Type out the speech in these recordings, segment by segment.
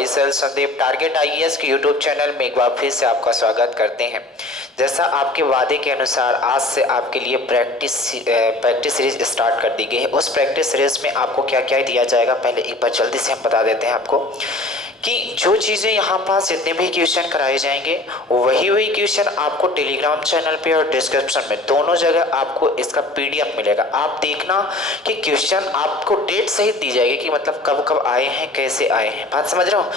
My self Sandeep target IAS के YouTube channel में एक बार फिर से आपका स्वागत करते हैं। जैसा आपके वादे के अनुसार आज से आपके लिए प्रैक्टिस सीरीज स्टार्ट कर दी गई है। उस प्रैक्टिस सीरीज में आपको क्या क्या दिया जाएगा पहले एक बार जल्दी से हम बता देते हैं आपको कि जो चीज़ें यहाँ पास जितने भी क्वेश्चन कराए जाएंगे वही क्वेश्चन आपको टेलीग्राम चैनल पे और डिस्क्रिप्शन में दोनों जगह आपको इसका पीडीएफ मिलेगा। आप देखना कि क्वेश्चन आपको डेट सहित दी जाएगी कि मतलब कब कब आए हैं, कैसे आए हैं। बात समझ रहे हो?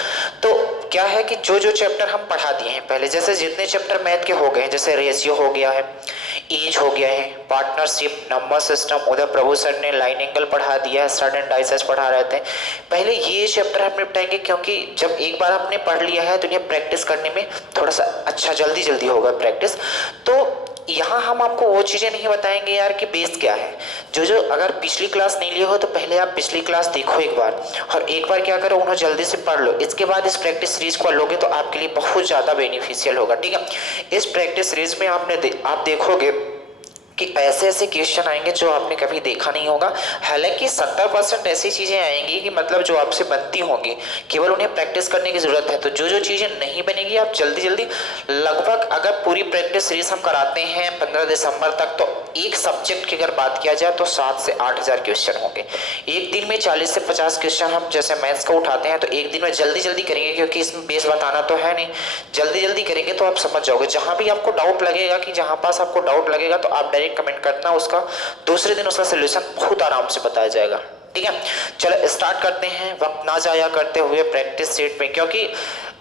तो क्या है कि जो जो चैप्टर हम पढ़ा दिए हैं पहले, जैसे जितने चैप्टर मैथ के हो गए हैं, जैसे रेशियो हो गया है, एज हो गया है, पार्टनरशिप, नंबर सिस्टम, उधर प्रभु सर ने लाइन एंगल पढ़ा दिया है, सर एंड डाइसेस पढ़ा रहे थे। पहले ये चैप्टर हम निपटाएंगे क्योंकि जब एक बार आपने पढ़ लिया है तो ये प्रैक्टिस करने में थोड़ा सा अच्छा जल्दी होगा प्रैक्टिस। तो यहाँ हम आपको वो चीज़ें नहीं बताएंगे यार कि बेस क्या है। जो अगर पिछली क्लास नहीं लिए हो तो पहले आप पिछली क्लास देखो एक बार, और एक बार क्या करो उन्हें जल्दी से पढ़ लो। इसके बाद इस प्रैक्टिस सीरीज को लोगे तो आपके लिए बहुत ज़्यादा बेनिफिशियल होगा। ठीक है, इस प्रैक्टिस सीरीज में आप देखोगे कि ऐसे ऐसे क्वेश्चन आएंगे जो आपने कभी देखा नहीं होगा। हालांकि 70% ऐसी चीज़ें आएंगी कि मतलब जो आपसे बनती होंगी, केवल उन्हें प्रैक्टिस करने की ज़रूरत है। तो जो चीज़ें नहीं बनेगी आप जल्दी लगभग, अगर पूरी प्रैक्टिस सीरीज हम कराते हैं 15 दिसंबर तक, तो एक सब्जेक्ट की अगर बात किया जाए तो 7 से 8 हज़ार क्वेश्चन होंगे। एक दिन में 40 से 50 क्वेश्चन हम जैसे मैथ्स का उठाते हैं तो एक दिन में जल्दी करेंगे, क्योंकि इसमें बेस बताना तो है नहीं। जल्दी करेंगे तो आप समझ जाओगे। जहाँ भी आपको डाउट लगेगा कि जहाँ पास आपको डाउट लगेगा तो आप कमेंट करना, उसका दूसरे दिन उसका सलूशन बहुत आराम से बताया जाएगा। ठीक है, चलो स्टार्ट करते हैं वक्त ना जाया करते हुए प्रैक्टिस सेट में। क्योंकि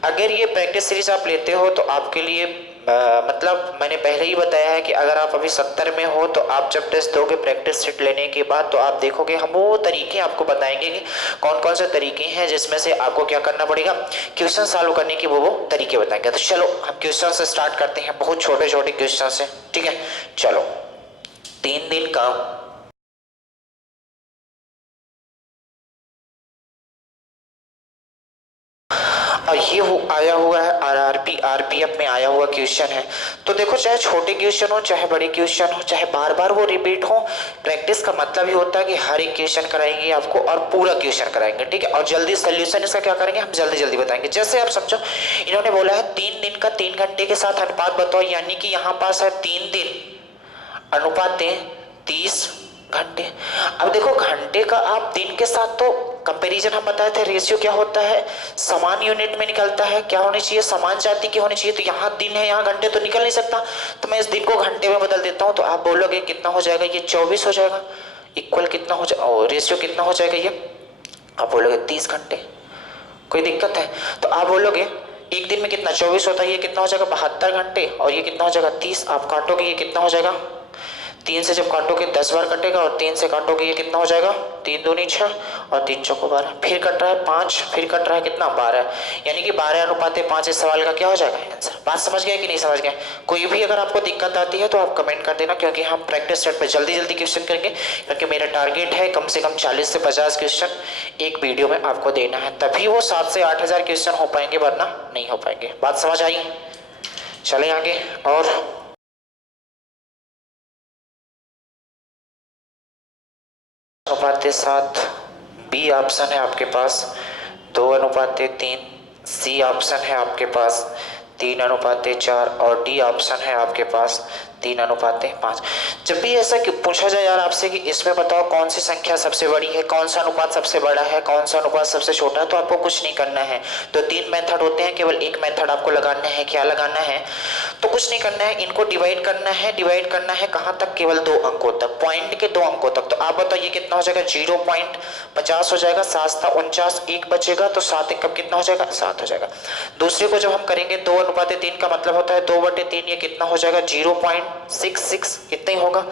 अगर ये प्रैक्टिस सीरीज आप लेते हो तो आपके लिए मतलब मैंने पहले ही बताया है कि अगर आप अभी 70 में हो तो आप जब टेस्ट दोगे प्रैक्टिस सेट लेने के बाद तो आप देखोगे हम वो तरीके आपको बताएंगे कि कौन कौन से तरीके हैं जिसमें से आपको क्या करना पड़ेगा, क्वेश्चन सॉल्व करने के वो तरीके बताएंगे। तो चलो हम क्वेश्चन से स्टार्ट करते हैं, बहुत छोटे क्वेश्चन से। ठीक है, चलो 3 दिन का और ये आया हुआ है आरआरपी आरपीएफ में आया हुआ क्वेश्चन है। तो देखो, चाहे छोटे क्वेश्चन हो चाहे बड़े क्वेश्चन हो, चाहे बार वो रिपीट हो, प्रैक्टिस का मतलब ही होता है कि हर एक क्वेश्चन कराएंगे आपको और पूरा क्वेश्चन कराएंगे। ठीक है, और जल्दी सोल्यूशन इसका क्या करेंगे हम जल्दी बताएंगे। जैसे आप समझो, इन्होंने बोला है 3 दिन का 3 घंटे के साथ अनुपात बताओ, यानी कि यहाँ पास है 3 दिन अनुपात 30 घंटे। अब देखो, घंटे का आप दिन के साथ तो कंपैरिजन हम बताए थे, रेशियो क्या होता है समान यूनिट में निकलता है, क्या होनी चाहिए समान जाति की होनी चाहिए। तो यहाँ दिन है, यहाँ घंटे तो निकल नहीं सकता, तो मैं इस दिन को घंटे में बदल देता हूँ। तो आप बोलोगे कितना हो जाएगा, ये 24 हो जाएगा। इक्वल कितना हो जाएगा, रेशियो कितना हो जाएगा, ये आप बोलोगे 30 घंटे। कोई दिक्कत है? तो आप बोलोगे एक दिन में कितना 24 होता है, ये कितना हो जाएगा 72 घंटे, और ये कितना हो जाएगा 30। आप काटोगे ये कितना हो जाएगा, 3 से जब काटोगे 10 बार कटेगा, और 3 से काटोगे ये कितना हो जाएगा 3 दूनी 6 और 3 चौको 12। फिर कट रहा है 5, फिर कट रहा है कितना 12, यानी कि 12 अनुपात 5 इस सवाल का क्या हो जाएगा आंसर। बात समझ गए कि नहीं समझ गए? कोई भी अगर आपको दिक्कत आती है तो आप कमेंट कर देना, क्योंकि हम प्रैक्टिस सेट पर जल्दी क्वेश्चन करेंगे। क्योंकि मेरा टारगेट है कम से कम 40 से 50 क्वेश्चन एक वीडियो में आपको देना है, तभी वो 7 से 8 हज़ार क्वेश्चन हो पाएंगे, वरना नहीं हो पाएंगे। बात समझ आई? चले आगे। और अनुपात 7 बी ऑप्शन है आपके पास, 2 अनुपात 3 सी ऑप्शन है आपके पास, 3 अनुपात 4 और डी ऑप्शन है आपके पास 3 अनुपात 5। जब भी ऐसा पूछा जाए यार आपसे कि इसमें बताओ कौन सी संख्या सबसे बड़ी है, कौन सा अनुपात सबसे बड़ा है, कौन सा अनुपात सबसे छोटा है, तो आपको कुछ नहीं करना है। तो 3 मेथड होते हैं, केवल एक मेथड आपको लगाना है। क्या लगाना है? तो कुछ नहीं करना है, इनको डिवाइड करना है। डिवाइड करना है कहाँ तक? केवल 2 अंकों तक, पॉइंट के 2 अंकों तक। तो आप बताओ ये कितना हो जाएगा, 0.50 हो जाएगा। 7 49 1 बचेगा, तो 7 1 कब कितना हो जाएगा 7 हो जाएगा। दूसरे को जब हम करेंगे 2 अनुपात 3 का मतलब होता है 2/3, ये कितना हो जाएगा 0.66, इतना ही होगा।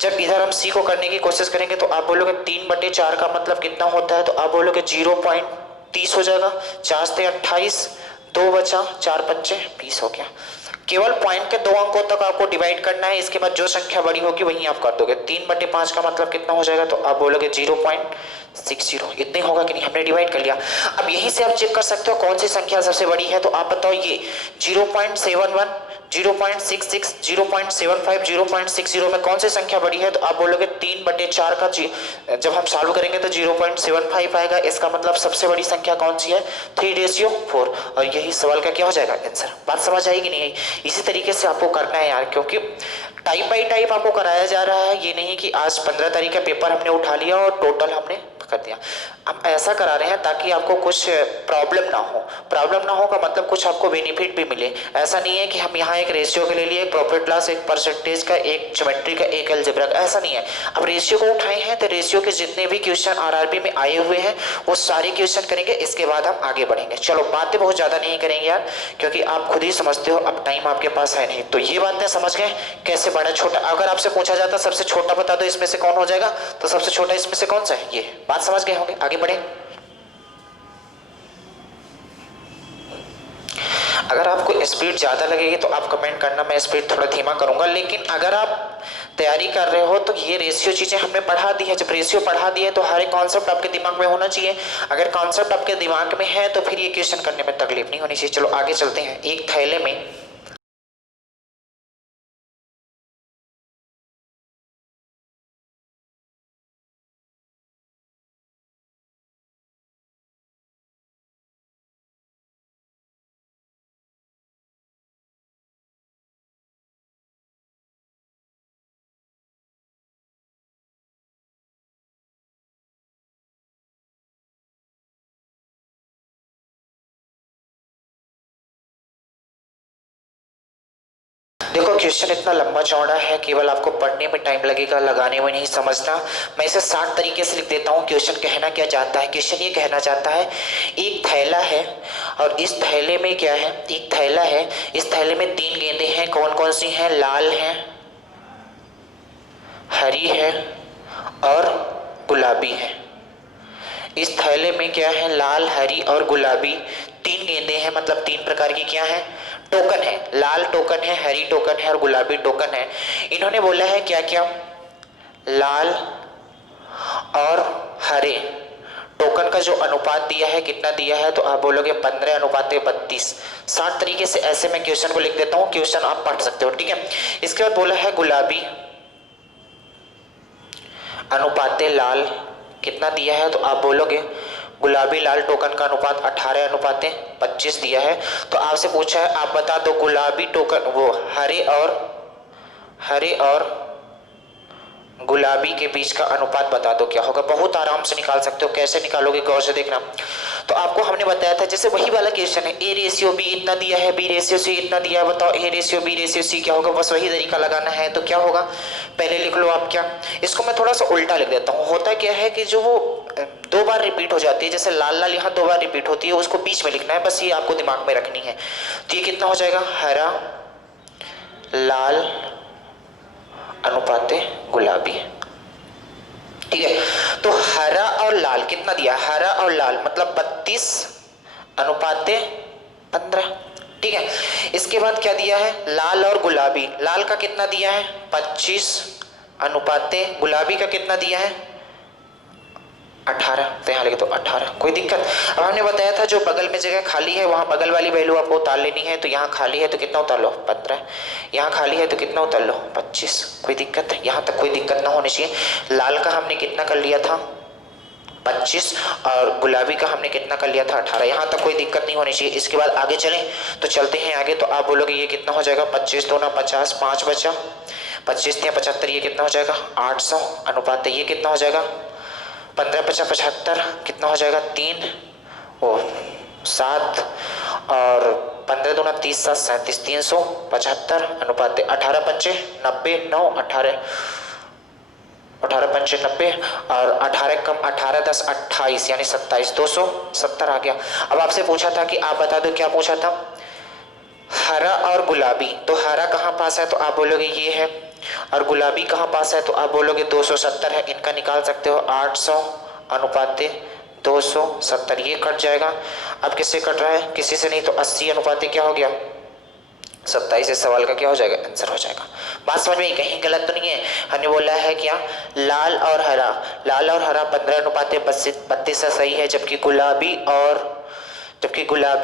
जब इधर हम सी को करने की कोशिश करेंगे तो आप बोलोगे 3/4 का मतलब कितना होता है, तो आप बोलोगे 0.30 हो जाएगा। 4 से 28, 2 बचा, 4 पंचे 20 हो गया। केवल पॉइंट के 2 अंकों तक आपको डिवाइड करना है, इसके बाद जो संख्या बड़ी होगी वही आप कर दोगे। 3/5 का मतलब कितना हो जाएगा, तो आप बोलोगे 0.60। इतने होगा कि नहीं, हमने डिवाइड कर लिया। अब यहीं से आप चेक कर सकते हो कौन सी संख्या सबसे बड़ी है। तो आप बताओ ये 0.71, 0.66, 0.75, 0.60 में कौन सी संख्या बड़ी है। तो आप बोलोगे 3/4 का जब हम सॉल्व करेंगे तो 0.75 आएगा। इसका मतलब सबसे बड़ी संख्या कौन सी है, 3/4। और यही सवाल का क्या हो जाएगा आंसर। बात समझ आई कि नहीं आई। इसी तरीके से आपको करना है यार, क्योंकि टाइप बाई टाइप आपको कराया जा रहा है। ये नहीं कि आज 15 तारीख का पेपर हमने उठा लिया और टोटल हमने कर दिया। हम ऐसा करा रहे हैं ताकि आपको कुछ प्रॉब्लम ना हो। प्रॉब्लम ना हो का मतलब कुछ आपको बेनिफिट भी मिले। ऐसा नहीं है कि हम यहाँ एक रेशियो के ले लिए, एक प्रॉफिट लॉस, एक परसेंटेज का, एक ज्योमेट्री का, एक अलजेब्रा का, ऐसा नहीं है। अब रेशियो को उठाए हैं तो रेशियो के जितने भी क्वेश्चन आरआरबी में आए हुए हैं वो सारे क्वेश्चन करेंगे। इसके बाद हम आगे बढ़ेंगे। चलो बातें बहुत ज़्यादा नहीं करेंगे यार, क्योंकि आप खुद ही समझते हो अब टाइम आपके पास है नहीं। तो ये बातें समझ गए कैसे बड़ा छोटा। अगर आपसे पूछा जाता सबसे छोटा बता दो इसमें से कौन हो जाएगा, तो सबसे छोटा इसमें से कौन सा है, ये बात समझ गए होंगे। आगे बढ़े। अगर आपको स्पीड ज़्यादा लगेगी तो आप कमेंट करना, मैं स्पीड थोड़ा धीमा करूंगा। लेकिन अगर आप तैयारी कर रहे हो तो ये रेशियो चीज़ें हमने पढ़ा दी है। जब रेशियो पढ़ा दी है तो हर एक कॉन्सेप्ट आपके दिमाग में होना चाहिए। अगर कॉन्सेप्ट आपके दिमाग में है तो फिर ये क्वेश्चन करने में तकलीफ नहीं होनी चाहिए। चलो आगे चलते हैं। एक थैले में देखो क्वेश्चन इतना लंबा चौड़ा है, केवल आपको पढ़ने में टाइम लगेगा, लगाने में नहीं, समझना। मैं इसे 60 तरीके से लिख देता हूँ। क्वेश्चन कहना क्या चाहता है, क्वेश्चन ये कहना चाहता है एक थैला है और इस थैले में क्या है, एक थैला है, इस थैले में 3 गेंदें हैं। कौन कौन सी हैं, लाल है, हरी है और गुलाबी है। इस थैले में क्या है, लाल, हरी और गुलाबी 3 गेंदें हैं। मतलब 3 प्रकार की क्या है, टोकन है। लाल टोकन है, हरी टोकन है और गुलाबी टोकन है। इन्होंने बोला है क्या क्या, लाल और हरे टोकन का जो अनुपात दिया है कितना दिया है, तो आप बोलोगे 15:32। 60 तरीके से ऐसे मैं क्वेश्चन को लिख देता हूँ, क्वेश्चन आप पढ़ सकते हो, ठीक है। इसके बाद बोला है गुलाबी अनुपाते लाल कितना दिया है, तो आप बोलोगे गुलाबी लाल टोकन का अनुपात 18:25 दिया है। तो आपसे पूछा है आप बता दो गुलाबी टोकन, वो हरे और गुलाबी के बीच का अनुपात बता दो क्या होगा। बहुत आराम से निकाल सकते हो। कैसे निकालोगे, गौर से देखना। तो आपको हमने बताया था जैसे वही वाला क्वेश्चन है, ए रेशियो बी इतना दिया है, बी रेशियो सी इतना दिया है, बताओ A ratio B ratio C क्या होगा। बस वही तरीका लगाना है। तो क्या होगा, पहले लिख लो आप क्या, इसको मैं थोड़ा सा उल्टा लिख देता हूँ। होता क्या है कि जो वो 2 बार रिपीट हो जाती है, जैसे लाल लाल यहाँ 2 बार रिपीट होती है, उसको बीच में लिखना है, बस ये आपको दिमाग में रखनी है। तो ये कितना हो जाएगा, हरा लाल अनुपाते गुलाबी, ठीक है। तो हरा और लाल कितना दिया, हरा और लाल मतलब 32:15, ठीक है। इसके बाद क्या दिया है, लाल और गुलाबी, लाल का कितना दिया है 25 गुलाबी का कितना दिया है 18। तो यहाँ लिखे तो 18, कोई दिक्कत। अब हमने बताया था जो बगल में जगह खाली है वहां बगल वाली वैल्यू आपको उतार लेनी है। तो यहाँ खाली है तो कितना उतार लो 15, यहाँ खाली है तो कितना उतार लो 25, कोई दिक्कत है, यहाँ तक कोई दिक्कत ना होनी चाहिए। लाल का हमने कितना कर लिया था 25 और गुलाबी का हमने कितना कर लिया था 18, यहाँ तक कोई दिक्कत नहीं होनी चाहिए। इसके बाद आगे चलें तो चलते हैं आगे। तो आप बोलोगे ये कितना हो जाएगा 25 दूना 50, 5 बचा, 25 या 75, ये कितना हो जाएगा 800 अनुपात ये कितना हो जाएगा 15×5 = 75, कितना हो जाएगा 3 और 7 और 15 दूना 30, 7 37, 375 अनुपात 18×5 = 90, 9 18 18×5 = 90 और 18 कम 18 10 28 यानी 27, 270 आ गया। अब आपसे पूछा था कि आप बता दो, क्या पूछा था, हरा और गुलाबी। तो हरा कहाँ पास है, तो आप बोलोगे ये है, और गुलाबी कहाँ पास है, तो आप बोलोगे 270 है। इनका निकाल सकते हो 800 अनुपाते 270, ये कट जाएगा। अब किससे कट रहा है, किसी से नहीं, तो 80 अनुपाते क्या हो गया 27 इस सवाल का क्या हो जाएगा, आंसर हो जाएगा। बात समझ में, कहीं गलत तो नहीं है। हमने बोला है क्या, लाल और हरा, लाल और हरा 15:32 सही है, जबकि गुलाबी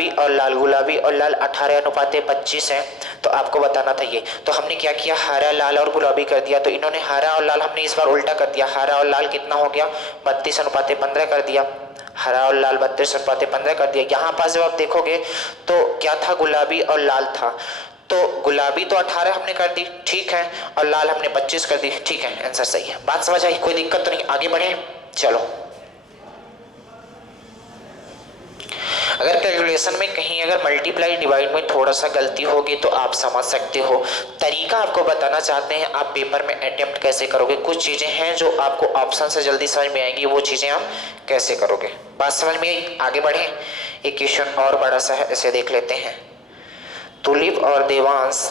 और लाल, गुलाबी और लाल 18:25 है। तो आपको बताना था ये। तो हमने क्या किया, हरा, लाल और गुलाबी कर दिया। तो इन्होंने हरा और लाल हमने इस बार उल्टा कर दिया, हरा और लाल कितना हो गया, 32:15 कर दिया, हरा और लाल 32:15 कर दिया। यहाँ पास जब आप देखोगे तो क्या था, गुलाबी और लाल था। तो गुलाबी तो 18 हमने कर दी, ठीक है, और लाल हमने 25 कर दी, ठीक है, आंसर सही है। बात समझ आई, कोई दिक्कत तो नहीं, आगे बढ़े। चलो, अगर कैलकुलेशन में कहीं अगर मल्टीप्लाई डिवाइड में थोड़ा सा गलती होगी तो आप समझ सकते हो। तरीका आपको बताना चाहते हैं, आप पेपर में अटेम्प्ट कैसे करोगे। कुछ चीज़ें हैं जो आपको ऑप्शन से जल्दी समझ में आएंगी, वो चीज़ें आप कैसे करोगे। बात समझ में आई, आगे बढ़े। एक क्वेश्चन और बड़ा सा है, इसे देख लेते हैं। तुलिप और देवांश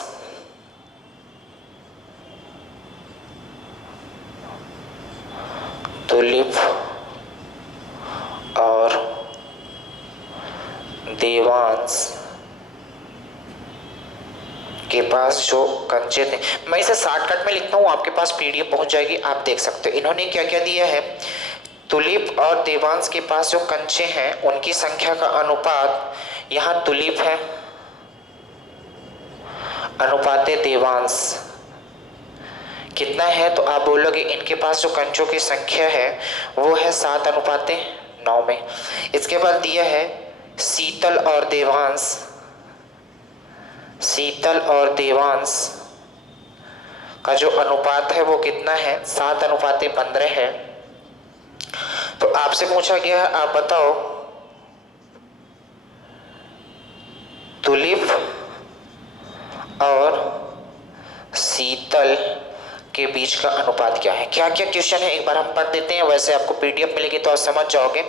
और देवांश के पास जो कंचे थे, मैं इसे शॉर्टकट में लिखता हूँ, आपके पास पीडीएफ पहुंच जाएगी, आप देख सकते हो। इन्होंने क्या क्या दिया है, तुलिप और देवांश के पास जो कंचे हैं उनकी संख्या का अनुपात, यहाँ तुलिप है अनुपाते देवांश कितना है, तो आप बोलोगे इनके पास जो कंचों की संख्या है वो है 7:9 में। इसके बाद दिया है शीतल और देवांश का जो अनुपात है वो कितना है, 7:15 है। तो आपसे पूछा गया है, आप बताओ तुलिप और शीतल के बीच का अनुपात क्या है। क्या क्या क्वेश्चन है एक बार हम पढ़ देते हैं, वैसे आपको पीडीएफ मिलेगी तो आप समझ जाओगे।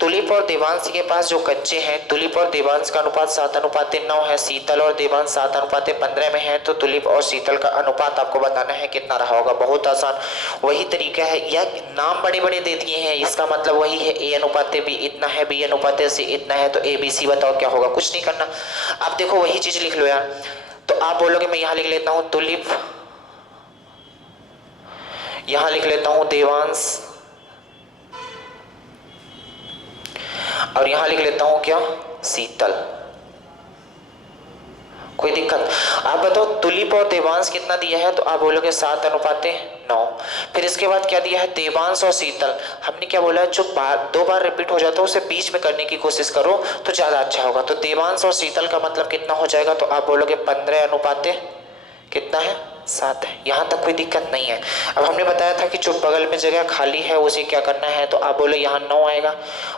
तुलिप और देवांश के पास जो कच्चे हैं, तुलिप और देवांश का अनुपात 7:9 है, शीतल और देवांश 7:15 में है। तो तुलिप और शीतल का अनुपात आपको बताना है कितना रहा होगा। बहुत आसान, वही तरीका है, या नाम बड़े बड़े दे दिए हैं, इसका मतलब वही है, A/B इतना है, B/C इतना है, तो ABC बताओ क्या होगा। कुछ नहीं करना, आप देखो वही चीज लिख लो यार। तो आप बोलोगे मैं यहाँ लिख लेता हूँ तुलिप, यहां लिख लेता हूं देवांश, और यहां लिख लेता हूं क्या, शीतल। कोई दिक्कत। आप बताओ तुलिप और देवांश कितना दिया है, तो आप बोलोगे 7:9। फिर इसके बाद क्या दिया है, देवांश और शीतल। हमने क्या बोला है, जो दो बार रिपीट हो जाता है उसे बीच में करने की कोशिश करो तो ज्यादा अच्छा होगा। तो देवांश और शीतल का मतलब कितना हो जाएगा, तो आप बोलोगे 15 कितना है, 7 है। यहाँ तक कोई दिक्कत नहीं है। अब हमने बताया था कि जो बगल में जगह खाली है उसे क्या करना है, तो आप बोले यहाँ 9 आएगा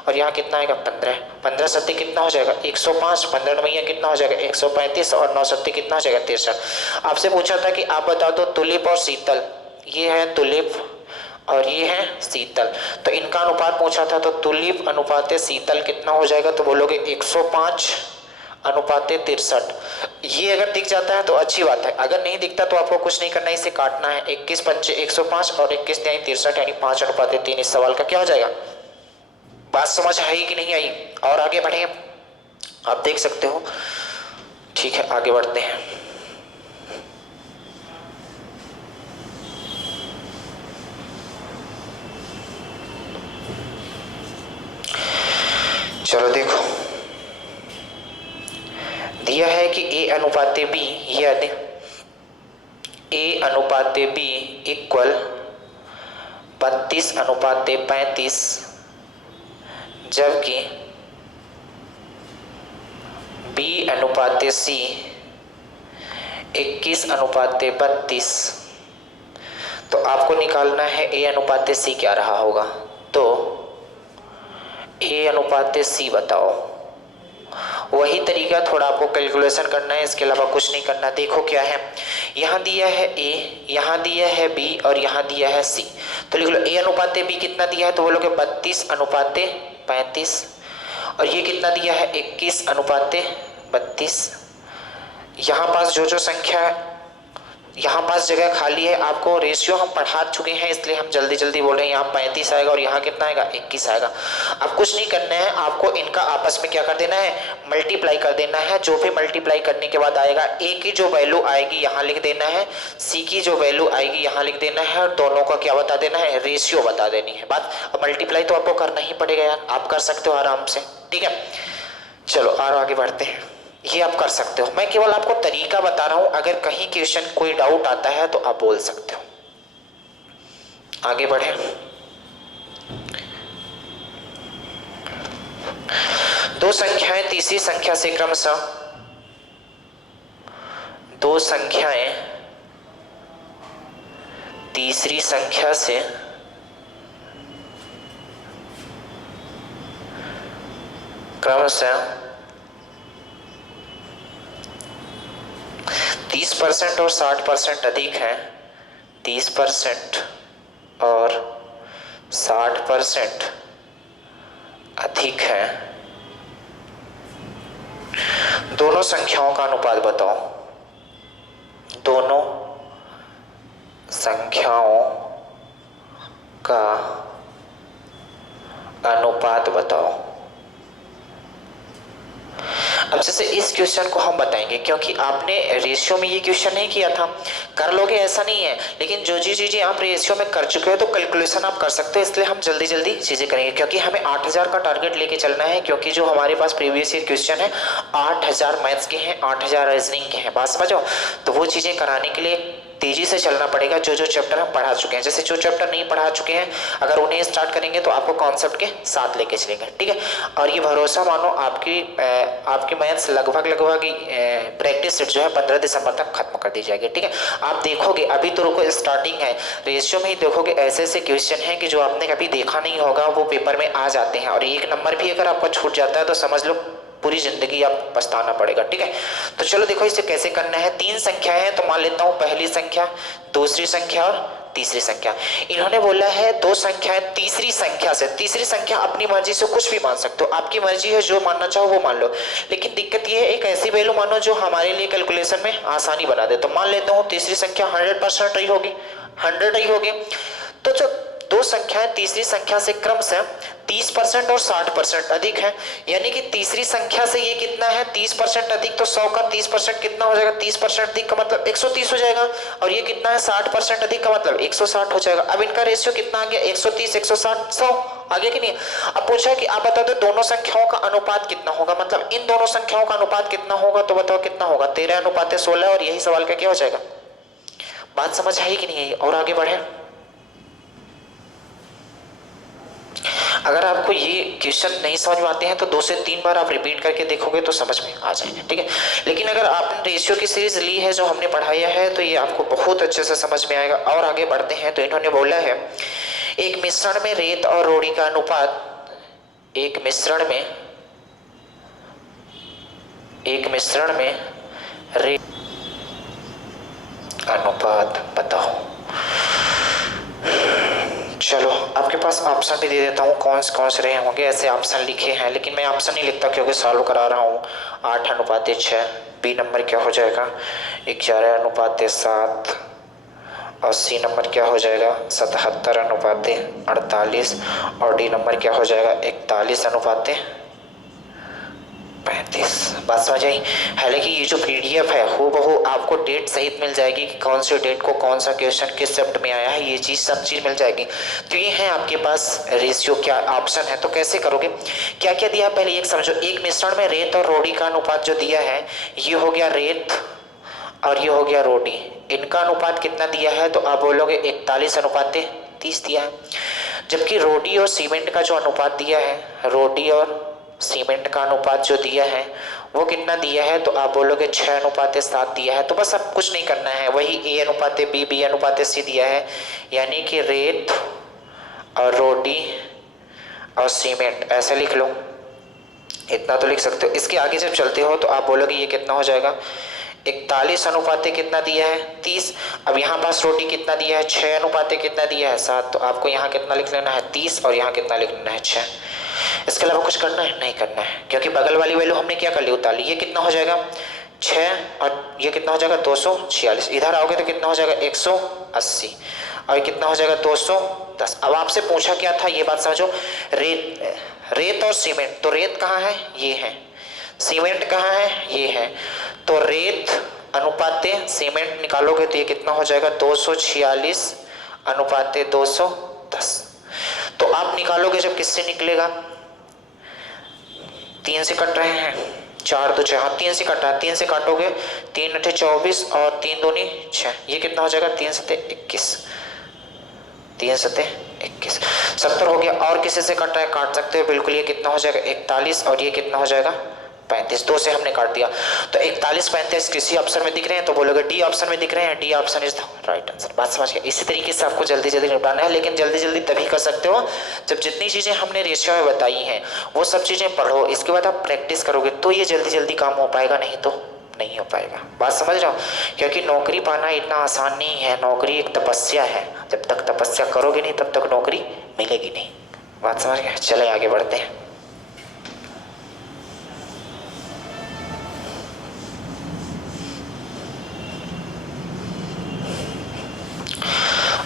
और यहाँ कितना आएगा, 15। 15 सत्ते कितना हो जाएगा, 105। 15 मैया कितना हो जाएगा, 135, और 9 सत्ते कितना हो जाएगा, 63। आपसे पूछा था कि आप बता दो तुलिप और शीतल, ये है तुलिप और ये है शीतल, तो इनका अनुपात पूछा था। तो तुलिप अनुपाते शीतल कितना हो जाएगा, तो बोलोगे 105:63। ये अगर दिख जाता है तो अच्छी बात है, अगर नहीं दिखता तो आपको कुछ नहीं करना है, इसे काटना है। 21 पंचे 105 और 21 तिहाई 63, यानी 5:3। इस सवाल का क्या हो जाएगा। बात समझ आई कि नहीं आई। और आगे बढ़े, आप देख सकते हो। ठीक है, आगे बढ़ते हैं। चलो देखो, दिया है कि A/B, ये A/B इक्वल 32:35, जबकि B/C 21:32। तो आपको निकालना है A/C क्या रहा होगा। तो A/C बताओ। वही तरीका, थोड़ा आपको कैलकुलेशन करना है, इसके अलावा कुछ नहीं करना। देखो क्या है, यहाँ दिया है A, यहाँ दिया है B और यहाँ दिया है C। तो लिख लो A/B कितना दिया है, तो बोलोगे 32:35, और ये कितना दिया है, 21:32। यहाँ पास जो जो संख्या यहाँ पास जगह खाली है, आपको रेशियो हम पढ़ा चुके हैं इसलिए हम जल्दी जल्दी बोल रहे हैं। यहाँ 35 आएगा और यहाँ कितना आएगा 21 आएगा। अब कुछ नहीं करना है, आपको इनका आपस में क्या कर देना है, मल्टीप्लाई कर देना है। जो भी मल्टीप्लाई करने के बाद आएगा, ए की जो वैल्यू आएगी यहाँ लिख देना है, सी की जो वैल्यू आएगी यहाँ लिख देना है, और दोनों का क्या बता देना है, रेशियो बता देनी है बात। अब मल्टीप्लाई तो आपको करना ही पड़ेगा यार, आप कर सकते हो आराम से, ठीक है। चलो और आगे बढ़ते हैं, ये आप कर सकते हो, मैं केवल आपको तरीका बता रहा हूं। अगर कहीं क्वेश्चन कोई डाउट आता है तो आप बोल सकते हो। आगे बढ़े, दो संख्याएं तीसरी संख्या से क्रमशः, दो संख्याएं तीसरी संख्या से क्रमशः 30% और 60% अधिक है, 30% और 60% अधिक है, दोनों संख्याओं का अनुपात बताओ, दोनों संख्याओं का अनुपात बताओ। अब जैसे इस क्वेश्चन को हम बताएंगे, क्योंकि आपने रेशियो में ये क्वेश्चन नहीं किया था, कर लोगे ऐसा नहीं है, लेकिन जो चीजें आप रेशियो में कर चुके हो तो कैलकुलेशन आप कर सकते हो, इसलिए हम जल्दी जल्दी चीजें करेंगे। क्योंकि हमें 8000 का टारगेट लेके चलना है, क्योंकि जो हमारे पास प्रीवियस ईयर क्वेश्चन है 8000 मैथ्स के हैं, 8000 रीजनिंग के हैं, बात समझो। तो वो चीजें कराने के लिए तेजी से चलना पड़ेगा। जो जो चैप्टर हम पढ़ा चुके हैं, जैसे जो चैप्टर नहीं पढ़ा चुके हैं अगर उन्हें स्टार्ट करेंगे तो आपको कॉन्सेप्ट के साथ लेके चलेंगे, ठीक है। और ये भरोसा मानो आपकी मैथ्स लगभग प्रैक्टिस सेट जो है 15 दिसंबर तक खत्म कर दी जाएगी, ठीक है। आप देखोगे अभी तो रुको, स्टार्टिंग है, रेशियो में ही देखोगे ऐसे ऐसे क्वेश्चन हैं कि जो आपने कभी देखा नहीं होगा वो पेपर में आ जाते हैं, और एक नंबर भी अगर आपका छूट जाता है तो समझ लो पूरी जिंदगी आप पछताना पड़ेगा, ठीक है। तो चलो देखो इसे कैसे करना है। 3 संख्याएं हैं तो मान लेता हूं पहली संख्या, दूसरी संख्या और तीसरी संख्या। इन्होंने बोला है दो संख्याएं तीसरी संख्या से, तीसरी संख्या अपनी मर्जी से कुछ भी मान सकते हो, आपकी मर्जी है, जो मानना चाहो वो मान लो, लेकिन दिक्कत ये है एक ऐसी वैल्यू मानो जो हमारे लिए कैलकुलेशन में आसानी बना दे। तो मान लेता हूँ तीसरी संख्या 100% रही होगी, 100 रही होगी। तो जो दो संख्याएं तीसरी संख्या से क्रमशः 30% और 60% अधिक है, यानी कि तीसरी संख्या से ये कितना है 30% अधिक, तो 100 का 30% कितना हो जाएगा, 30% अधिक का मतलब 130 हो जाएगा, और ये कितना है 60% अधिक का मतलब 160 हो जाएगा। अब इनका रेशियो कितना आ गया, 130, 160, 100 आगे कि नहीं। अब पूछा कि आप बता दो दोनों संख्याओं का अनुपात कितना होगा, मतलब इन दोनों संख्याओं का अनुपात कितना होगा, तो बताओ कितना होगा, 13:16, और यही सवाल का क्या हो जाएगा। बात समझ आई कि नहीं आई। और आगे बढ़े, अगर आपको ये क्वेश्चन नहीं समझ में आते हैं तो 2 से 3 बार आप रिपीट करके देखोगे तो समझ में आ जाएंगे, ठीक है। लेकिन अगर आपने रेशियो की सीरीज ली है जो हमने पढ़ाया है तो ये आपको बहुत अच्छे से समझ में आएगा। और आगे बढ़ते हैं, तो इन्होंने बोला है एक मिश्रण में रेत और रोड़ी का अनुपात, एक मिश्रण में रेत अनुपात बताओ। चलो आपके पास ऑप्शन भी दे देता हूँ कौन से रहे होंगे, ऐसे ऑप्शन लिखे हैं, लेकिन मैं ऑप्शन नहीं लिखता क्योंकि सॉल्व करा रहा हूँ। 8:6, बी नंबर क्या हो जाएगा 11:7, और सी नंबर क्या हो जाएगा 77:48, और डी नंबर क्या हो जाएगा 41:35। बात समझ आई। हालांकि ये जो पीडीएफ है हूबहू आपको डेट सहित मिल जाएगी कि कौन सी डेट को कौन सा क्वेश्चन किस शिफ्ट में आया है, ये चीज सब चीज मिल जाएगी। तो ये है आपके पास रेशियो क्या ऑप्शन है, तो कैसे करोगे, क्या क्या दिया पहले एक समझो। एक मिश्रण में रेत और रोड़ी का अनुपात जो दिया है, ये हो गया रेत और ये हो गया रोटी, इनका अनुपात कितना दिया है, तो आप बोलोगे 41:30 दिया है। जबकि रोटी और सीमेंट का जो अनुपात दिया है, रोटी और सीमेंट का अनुपात जो दिया है वो कितना दिया है, तो आप बोलोगे 6:7 दिया है। तो बस अब कुछ नहीं करना है, वही A/B, B/C दिया है, यानी कि रेत और रोटी और सीमेंट ऐसे लिख लो, इतना तो लिख सकते हो। इसके आगे जब चलते हो तो आप बोलोगे ये कितना हो जाएगा 41 कितना दिया है 30। अब यहाँ पास रोटी कितना दिया है 6 कितना दिया है 7, तो आपको यहाँ कितना लिख लेना है 30 और यहाँ कितना लिख लेना है 6। इसके अलावा कुछ करना है नहीं करना है, क्योंकि बगल वाली वैल्यू हमने क्या कर ली उतार ली। ये कितना हो जाएगा 6 और ये कितना हो जाएगा 246। इधर आओगे तो कितना हो जाएगा 180 और ये कितना हो जाएगा 210। अब आपसे पूछा क्या था ये बात समझो, रेत और सीमेंट, तो रेत कहाँ है ये है, सीमेंट कहाँ है ये है, तो रेत अनुपाते सीमेंट निकालोगे तो ये कितना हो जाएगा 246 अनुपाते 210। तो आप निकालोगे जब किससे निकलेगा, 3 से कट रहे हैं, 4 2 6, 3 से कट रहा है, 3 से काटोगे 3 8 24 और 3 2 6, ये कितना हो जाएगा 3 7 21, 3 7 21 70 हो गया। और किसी से कट रहा है काट सकते हो बिल्कुल, ये कितना हो जाएगा 41 और ये कितना हो जाएगा 35, 2 से हमने काट दिया। तो 41 35 किसी ऑप्शन में दिख रहे हैं तो बोलोगे डी ऑप्शन में दिख रहे हैं, D option is the right answer. बात समझ गए। इसी तरीके से आपको जल्दी जल्दी निपटाना है, लेकिन जल्दी जल्दी तभी कर सकते हो जब जितनी चीज़ें हमने रेशियो में बताई हैं वो सब चीज़ें पढ़ो, इसके बाद आप प्रैक्टिस करोगे तो ये जल्दी जल्दी काम हो पाएगा, नहीं तो नहीं हो पाएगा। बात समझ रहा हूँ, क्योंकि नौकरी पाना इतना आसान नहीं है, नौकरी एक तपस्या है, जब तक तपस्या करोगे नहीं तब तक नौकरी मिलेगी नहीं। बात समझ गए। चले आगे बढ़ते हैं।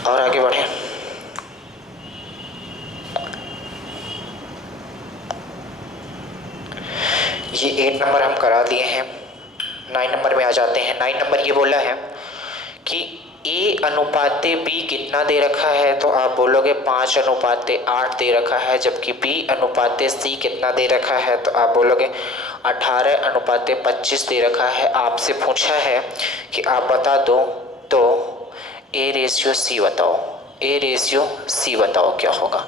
और आगे बढ़े। ये 8 नंबर हम करा दिए हैं, 9 नंबर में आ जाते हैं। 9 नंबर ये बोला है कि A अनुपाते B कितना दे रखा है, तो आप बोलोगे 5 अनुपाते 8 दे रखा है, जबकि B अनुपाते C कितना दे रखा है, तो आप बोलोगे 18 अनुपाते 25 दे रखा है। आपसे पूछा है कि आप बता दो तो A रेशियो C बताओ, A रेशियो C बताओ क्या होगा।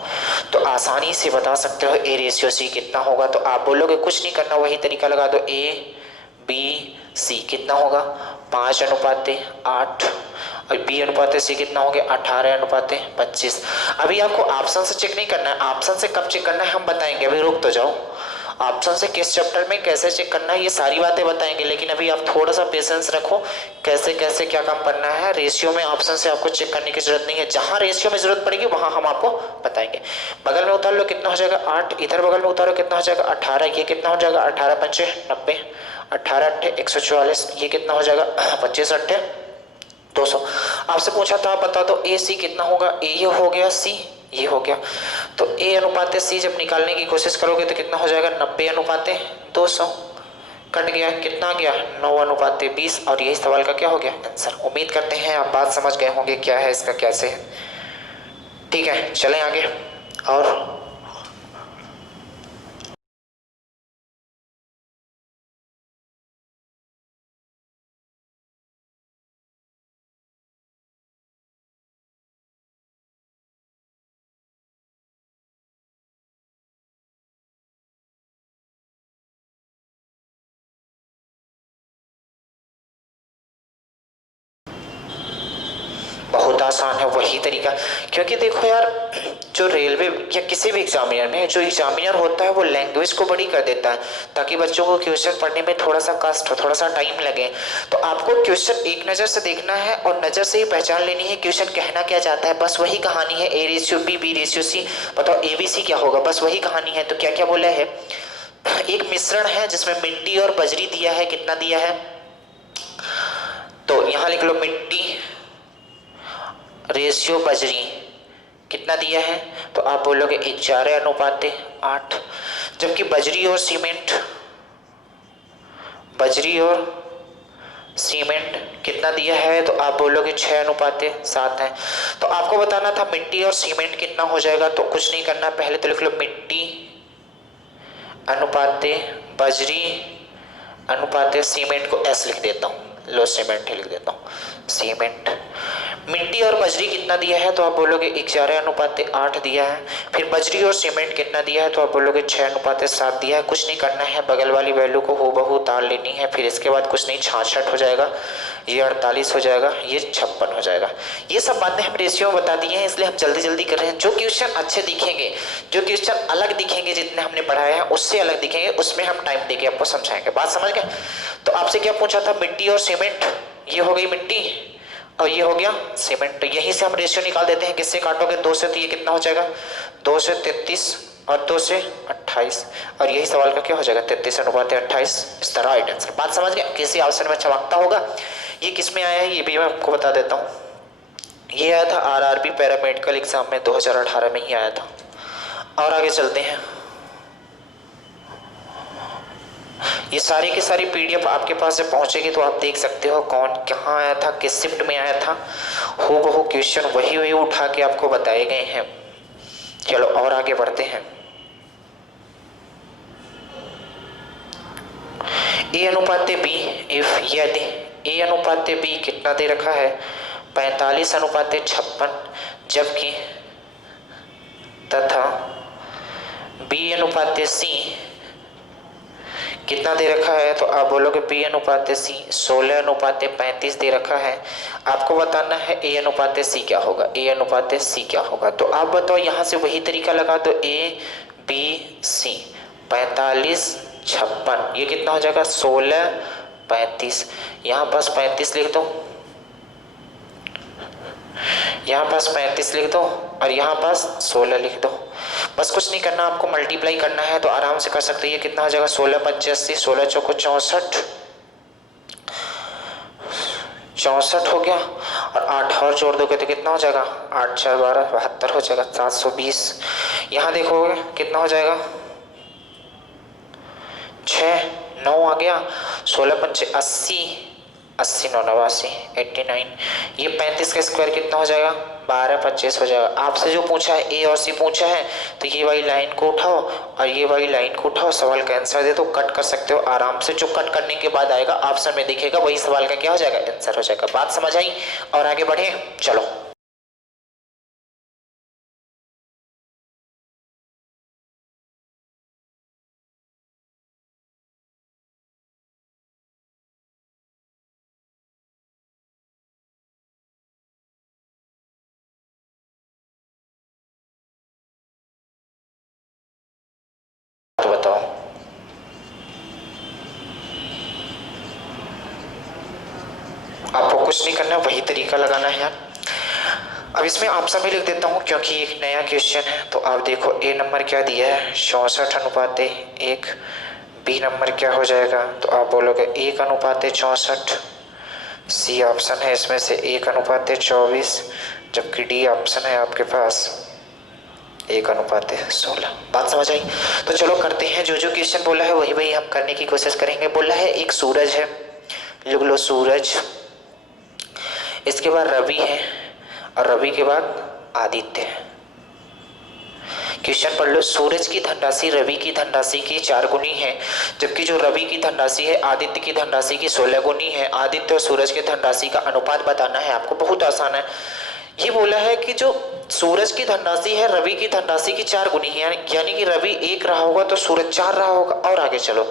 तो आसानी से बता सकते हो A रेशियो C कितना होगा, तो आप बोलोगे कुछ नहीं करना, वही तरीका लगा दो, A B C कितना होगा 5 अनुपाते 8 और B अनुपाते C कितना हो गया 18 अनुपाते 25। अभी आपको ऑप्शन से चेक नहीं करना है, ऑप्शन से कब चेक करना है हम बताएंगे, अभी रुक तो जाओ। ऑप्शन से किस चैप्टर में कैसे चेक करना है ये सारी बातें बताएंगे, लेकिन अभी आप थोड़ा सा पेशेंस रखो, कैसे कैसे क्या काम करना है। रेशियो में ऑप्शन से आपको चेक करने की जरूरत नहीं है, जहां रेशियो में जरूरत पड़ेगी वहां हम आपको बताएंगे। बगल में उतार लो कितना हो जाएगा 8, इधर बगल में उतारो कितना हो जाएगा 18, ये कितना हो जाएगा 18 पंचे 90, 18 8 144, ये कितना हो जाएगा 25 8 200। आपसे पूछा था आप बता दो ए सी कितना होगा, ए ये हो गया सी ये हो गया, तो ए अनुपाते सी जब निकालने की कोशिश करोगे तो कितना हो जाएगा 90 अनुपाते 200, कट गया कितना गया 9 अनुपाते 20, और यही सवाल का क्या हो गया आंसर। उम्मीद करते हैं आप बात समझ गए होंगे क्या है इसका कैसे है। ठीक है चलें आगे। और बहुत आसान है वही तरीका, क्योंकि देखो यार जो रेलवे या किसी भी एग्जामिनर में जो एग्जामिनर होता है वो लैंग्वेज को बड़ी कर देता है ताकि बच्चों को क्वेश्चन पढ़ने में थोड़ा सा कष्ट हो, थोड़ा सा टाइम लगे। तो आपको क्वेश्चन एक नज़र से देखना है और नज़र से ही पहचान लेनी है क्वेश्चन कहना क्या चाहता है, बस वही कहानी है। A ratio B, B ratio C, बताओ ए बी सी क्या होगा, बस वही कहानी है। तो क्या क्या बोला है, एक मिश्रण है जिसमें मिट्टी और बजरी दिया है, कितना दिया है, तो यहाँ लिख लो मिट्टी रेशियो बजरी कितना दिया है, तो आप बोलोगे 11 अनुपाते 8, जबकि बजरी और सीमेंट कितना दिया है, तो आप बोलोगे 6 अनुपाते 7 है। तो आपको बताना था मिट्टी और सीमेंट कितना हो जाएगा, तो कुछ नहीं करना, पहले तो लिख लो मिट्टी अनुपाते बजरी अनुपाते सीमेंट को एस लिख देता हूँ, लो सीमेंट ही लिख देता हूँ, सीमेंट। मिट्टी और बजरी कितना दिया है, तो आप बोलोगे 11 अनुपाते 8 दिया है। फिर बजरी और सीमेंट कितना दिया है, तो आप बोलोगे 6 अनुपाते 7 दिया है। कुछ नहीं करना है, बगल वाली वैल्यू को हूबहू उतार लेनी है। फिर इसके बाद कुछ नहीं, 66 हो जाएगा, ये 48 हो जाएगा, ये 56 हो जाएगा। ये सब बातें हम रेशियो में बता दी हैं, इसलिए हम जल्दी जल्दी कर रहे हैं। जो क्वेश्चन अच्छे दिखेंगे, जो क्वेश्चन अलग दिखेंगे, जितने हमने पढ़ाया है उससे अलग दिखेंगे, उसमें हम टाइम देके आपको समझाएंगे। बात समझ गए। तो आपसे क्या पूछा था, मिट्टी और सीमेंट, ये हो गई मिट्टी और ये हो गया सीमेंट। तो यहीं से हम रेशियो निकाल देते हैं, किससे काटोगे 2 से, तो ये कितना हो जाएगा 2 से 33 और 2 से 28, और यही सवाल का क्या हो जाएगा 33:28 इज द राइट आंसर। बात समझ गया? किसी ऑप्शन में चमकता होगा। ये किस में आया है ये भी मैं आपको बता देता हूँ। ये आया था आरआरबी पैरामेडिकल एग्जाम में 2018 में ही आया था। और आगे चलते हैं। ये सारी की सारी पीडीएफ आपके पास जब पहुंचेगी तो आप देख सकते हो कौन कहाँ आया था, किस शिफ्ट में आया था। हूबहू क्वेश्चन वही उठा के आपको बताए गए हैं। चलो और आगे बढ़ते हैं। ए अनुपात बी इफ यदि ए अनुपात बी कितना दे रखा है 45:56, जबकि तथा बी अनुपात सी कितना दे रखा है, तो आप बोलोगे बी अनुपात सी 16:35 दे रखा है। आपको बताना है ए अनुपात सी क्या होगा, ए अनुपात सी क्या होगा। तो आप बताओ, यहाँ से वही तरीका लगा दो, ए बी सी 45:56, ये कितना हो जाएगा 16:35। यहाँ पास 35 लिख दो, यहाँ पास 35 लिख दो, और यहाँ पास 16 लिख दो। बस कुछ नहीं करना, आपको मल्टीप्लाई करना है तो आराम से कर सकते हैं। ये कितना हो जाएगा 16:85, 16 चौको 64 हो गया, और 8 और जोड़ दोगे तो कितना हो जाएगा 8 4 12 72 हो जाएगा 720। यहाँ देखोगे कितना हो जाएगा 6 9 आ गया, 16 पंचे 80, 80 9 89 89। ये 35 का स्क्वायर कितना हो जाएगा 12 25 हो जाएगा। आपसे जो पूछा है ए और सी पूछा है, तो ये वाली लाइन को उठाओ और ये वाली लाइन को उठाओ, सवाल का आंसर दे दो, कट कर सकते हो आराम से। जो कट करने के बाद आएगा ऑप्शन में दिखेगा वही सवाल का क्या हो जाएगा आंसर हो जाएगा। बात समझ आई? और आगे बढ़े, चलो। तो बताओ, आपको कुछ नहीं करना, वही तरीका लगाना है यार। अब इसमें ऑप्शन भी लिख देता हूँ क्योंकि एक नया क्वेश्चन है। तो आप देखो, ए नंबर क्या दिया है 64:1, बी नंबर क्या हो जाएगा, तो आप बोलोगे 1:64, सी ऑप्शन है इसमें से 1:24, जबकि डी ऑप्शन है आपके पास 1:16। बात समझ आई? तो चलो करते हैं, जो जो क्वेश्चन बोला है वही वही हम करने की कोशिश करेंगे। बोला है एक सूरज है, लिख लो सूरज, इसके बाद रवि है, और रवि के बाद आदित्य है। क्वेश्चन पढ़ लो, सूरज की धनराशि रवि की धनराशि की 4 गुनी है, जबकि जो रवि की धनराशि है आदित्य की धनराशि की 16 गुनी है। आदित्य और सूरज के धनराशि का अनुपात बताना है आपको, बहुत आसान है। ये बोला है कि जो सूरज की धनराशि है रवि की धनराशि की 4 गुनी है, यानी कि रवि 1 रहा होगा तो सूरज 4 रहा होगा। और आगे चलो, तो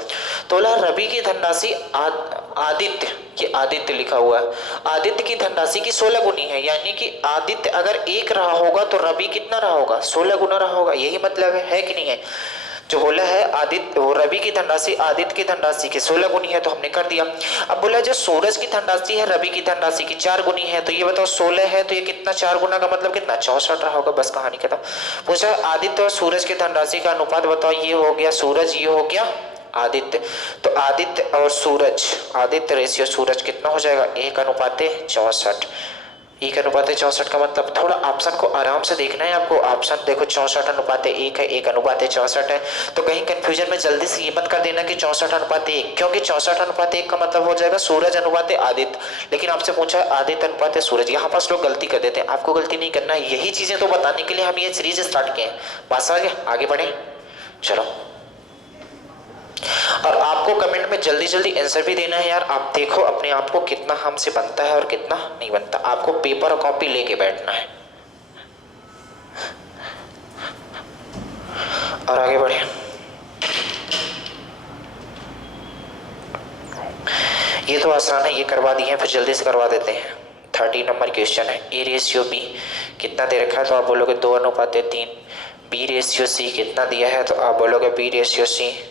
बोला रवि की धनराशि आदित्य, ये आदित्य लिखा हुआ है, आदित्य की धनराशि की 16 गुनी है, यानी कि आदित्य अगर 1 रहा होगा तो रवि कितना रहा होगा 16 गुना रहा होगा। यही मतलब है कि नहीं है? जो बोला है आदित्य वो रवि की धनराशि आदित्य की धनराशि की 16 गुनी है, तो हमने कर दिया। अब बोला जो सूरज की धनराशि है रवि की धनराशि की 4 गुनी है, तो ये बताओ 16 है तो ये कितना 4 गुना का मतलब कितना 64 रहा होगा। बस कहानी खत्म। पूछा आदित्य और सूरज की धनराशि का अनुपात बताओ, ये हो गया सूरज, ये हो गया आदित्य। तो आदित्य और सूरज, आदित्य रेशियो सूरज कितना हो जाएगा 1:64। 1:64 का मतलब, थोड़ा ऑप्शन को आराम से देखना है आपको। ऑप्शन देखो 64:1 है, 1:64 है, तो कहीं कंफ्यूजन में जल्दी से ये मत कर देना कि 64:1, क्योंकि 64:1 का मतलब हो जाएगा सूरज अनुपात आदित्य, लेकिन आपसे पूछा है आदित्य अनुपात सूरज। यहाँ पास लोग गलती कर देते हैं, आपको गलती नहीं करना है। यही चीजें तो बताने के लिए हम ये सीरीज स्टार्ट किए हैं। बात समझ गए? आगे बढ़े, चलो। और आपको कमेंट में जल्दी जल्दी आंसर भी देना है यार। आप देखो अपने आप को कितना हमसे बनता है और कितना नहीं बनता। आपको पेपर और कॉपी लेके बैठना है। और आगे बढ़े, ये तो आसान है, ये करवा दिए हैं, फिर जल्दी से करवा देते हैं। 30 नंबर क्वेश्चन है, ए रेशियो बी कितना दे रखा है, तो आप बोलोगे 2:3। बी रेशियो सी कितना दिया है, तो आप बोलोगे बी रेशियो सी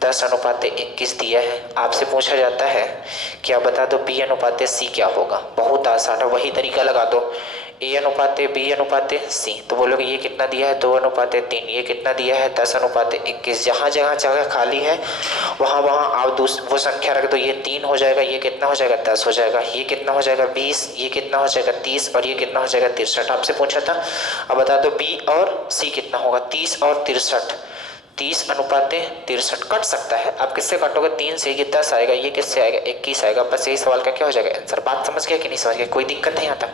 10:21 दिया है। आपसे पूछा जाता है कि आप बता दो बी अनुपात सी क्या होगा। बहुत आसान है, वही तरीका लगा दो। ए अनुपात बी अनुपात सी। तो बोलोगे ये कितना दिया है 2 अनुपात 3, ये कितना दिया है 10 अनुपात 21। जहाँ जहाँ जगह खाली है वहाँ वहाँ आप वो संख्या रख दो। ये 3 हो जाएगा, ये कितना हो जाएगा 10 हो जाएगा, ये कितना हो जाएगा 20, ये कितना हो जाएगा 30 और ये कितना हो जाएगा 63। आपसे पूछा था, अब बता दो बी और सी कितना होगा। 30 और 63, 30 अनुपात 63 कट सकता है। आप किससे काटोगे, 3 से ये 10 आएगा, ये किससे आएगा 21 आएगा। बस यही सवाल का क्या हो जाएगा आंसर। बात समझ गया कि नहीं समझ गया, कोई दिक्कत नहीं आता।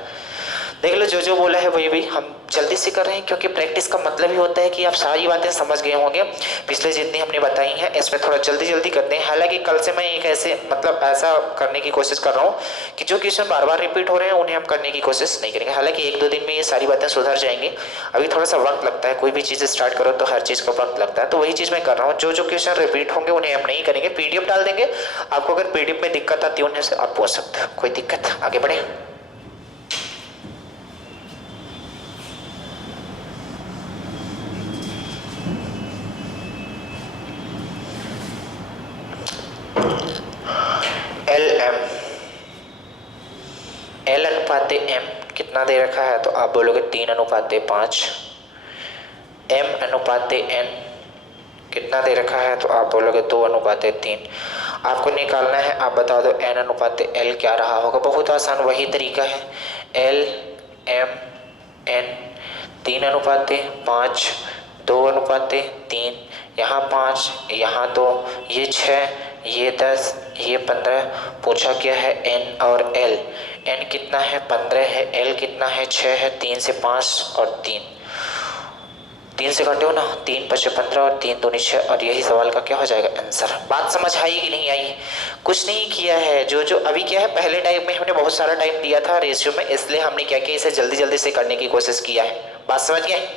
देख लो जो बोला है वही भी हम जल्दी से कर रहे हैं, क्योंकि प्रैक्टिस का मतलब ही होता है कि आप सारी बातें समझ गए होंगे पिछले जितनी हमने बताई हैं। इसमें थोड़ा जल्दी करते हैं। हालांकि कल से मैं एक ऐसे मतलब ऐसा करने की कोशिश कर रहा हूँ कि जो क्वेश्चन बार बार रिपीट हो रहे हैं उन्हें हम करने की कोशिश नहीं करेंगे। हालांकि 1-2 दिन में ये सारी बातें सुधर जाएंगी। अभी थोड़ा सा वक्त लगता है, कोई भी चीज़ स्टार्ट करो तो हर चीज़ का वक्त लगता है। तो वही चीज़ मैं कर रहा हूँ, जो क्वेश्चन रिपीट होंगे उन्हें हम नहीं करेंगे, PDF डाल देंगे। आपको अगर PDF में दिक्कत आती है उन्हें से आप पूछ सकते हो, कोई दिक्कत। आगे बढ़े। L अनुपात M कितना दे रखा है, तो आप बोलोगे 3 अनुपात 5। M अनुपात N कितना दे रखा है, तो आप बोलोगे 2 अनुपात 3। आपको निकालना है, आप बता दो N अनुपात L क्या रहा होगा। बहुत आसान, वही तरीका है। L M N 3 अनुपात 5, 2 अनुपात 3, यहाँ 5, यहाँ 2, ये 6, ये 10, ये 15। पूछा क्या है N और L। N कितना है 15 है, L कितना है 6 है। 3 से 5 और 3 से काटे हो ना, 3 5 15 और 3 दूनी 6। और यही सवाल का क्या हो जाएगा आंसर। बात समझ आई कि नहीं आई। कुछ नहीं किया है, जो अभी क्या है, पहले टाइम में हमने बहुत सारा टाइम दिया था रेशियो में, इसलिए हमने क्या किया, इसे जल्दी से करने की कोशिश किया है। बात समझ गए।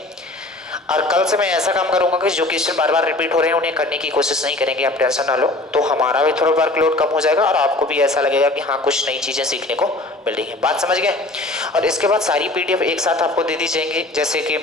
और कल से मैं ऐसा काम करूंगा कि जो क्वेश्चन बार बार रिपीट हो रहे हैं उन्हें करने की कोशिश नहीं करेंगे, आप टेंशन ना लो। तो हमारा भी थोड़ा वर्कलोड कम हो जाएगा और आपको भी ऐसा लगेगा कि हाँ कुछ नई चीजें सीखने को मिल रही है। बात समझ गए। और इसके बाद सारी PDF एक साथ आपको दे दी जाएंगी, जैसे कि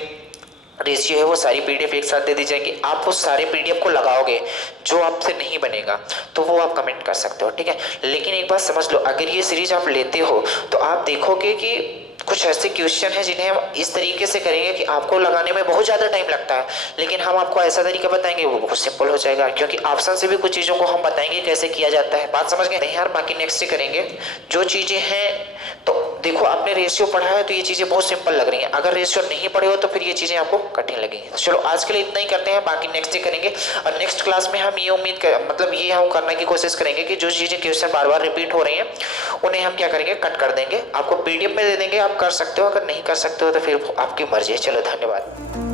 रेशियो है वो सारी PDF एक साथ दे दी जाएगी। आप उस सारे PDF को लगाओगे, जो आपसे नहीं बनेगा तो वो आप कमेंट कर सकते हो, ठीक है। लेकिन एक बात समझ लो, अगर ये सीरीज आप लेते हो तो आप देखोगे कि कुछ ऐसे क्वेश्चन हैं जिन्हें हम इस तरीके से करेंगे कि आपको लगाने में बहुत ज़्यादा टाइम लगता है, लेकिन हम आपको ऐसा तरीका बताएंगे वो बहुत सिंपल हो जाएगा, क्योंकि ऑप्शन से भी कुछ चीज़ों को हम बताएंगे कैसे किया जाता है। बात समझ गए यार। बाकी नेक्स्ट से करेंगे जो चीज़ें हैं। तो देखो, आपने रेशियो पढ़ा है तो ये चीज़ें बहुत सिंपल लग रही हैं, अगर रेशियो नहीं पढ़े हो तो फिर ये चीज़ें आपको कठिन लगेंगी। तो चलो आज के लिए इतना ही करते हैं, बाकी नेक्स्ट डे करेंगे। और नेक्स्ट क्लास में हम ये उम्मीद कर मतलब ये हम करने की कोशिश करेंगे कि जो चीज़ें क्वेश्चन बार बार रिपीट हो रही हैं उन्हें हम क्या करेंगे, कट कर देंगे। आपको PDF में दे देंगे, आप कर सकते हो। अगर नहीं कर सकते हो तो फिर आपकी मर्जी है। चलो धन्यवाद।